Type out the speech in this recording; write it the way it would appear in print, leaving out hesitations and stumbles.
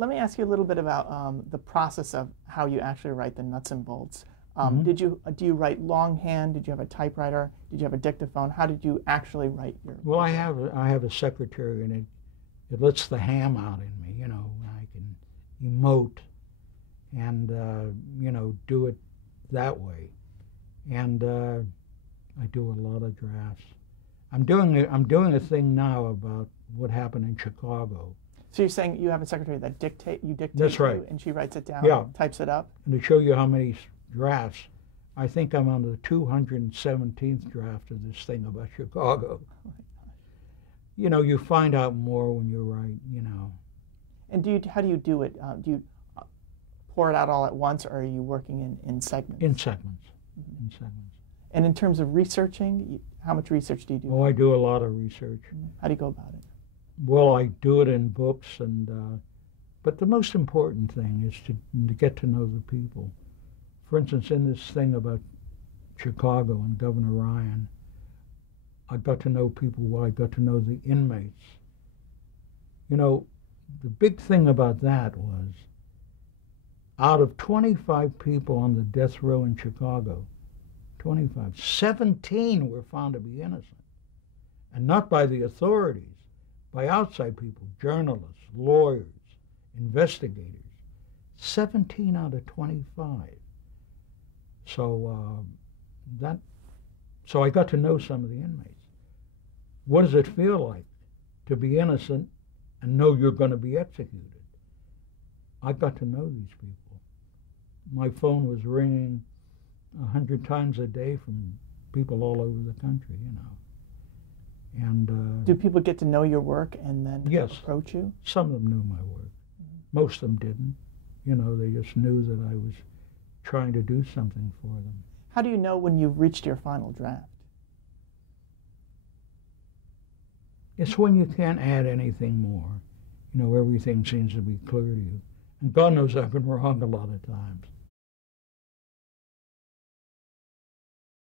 Let me ask you a little bit about the process of how you actually write the nuts and bolts. Mhm. Do you write longhand? Did you have a typewriter? Did you have a dictaphone? How did you actually write your? Well, I have a secretary, and it lets the ham out in me. I can emote and do it that way. And I do a lot of drafts. I'm doing a thing now about what happened in Chicago. So you're saying you have a secretary that you dictate That's to, right. and she writes it down, Yeah. and types it up? And to show you how many drafts, I think I'm on the 217th draft of this thing about Chicago. You find out more when you write, And how do you do it? Do you pour it out all at once, or are you working in segments? In segments. Mm-hmm. In segments. And in terms of researching, how much research do you do? Oh, I do a lot of research. How do you go about it? Well, I do it in books, but the most important thing is to get to know the people. For instance, in this thing about Chicago and Governor Ryan, I got to know people. Well, I got to know the inmates. The big thing about that was, out of 25 people on the death row in Chicago, 17 were found to be innocent. And not by the authorities, by outside people, journalists, lawyers, investigators. 17 out of 25. So I got to know some of the inmates. What does it feel like to be innocent and know you're going to be executed? I got to know these people. My phone was ringing 100 times a day from people all over the country, And do people get to know your work and then yes, approach you? Some of them knew my work. Most of them didn't. They just knew that I was trying to do something for them. How do you know when you've reached your final draft? It's when you can't add anything more. Everything seems to be clear to you. And God knows I've been wrong a lot of times.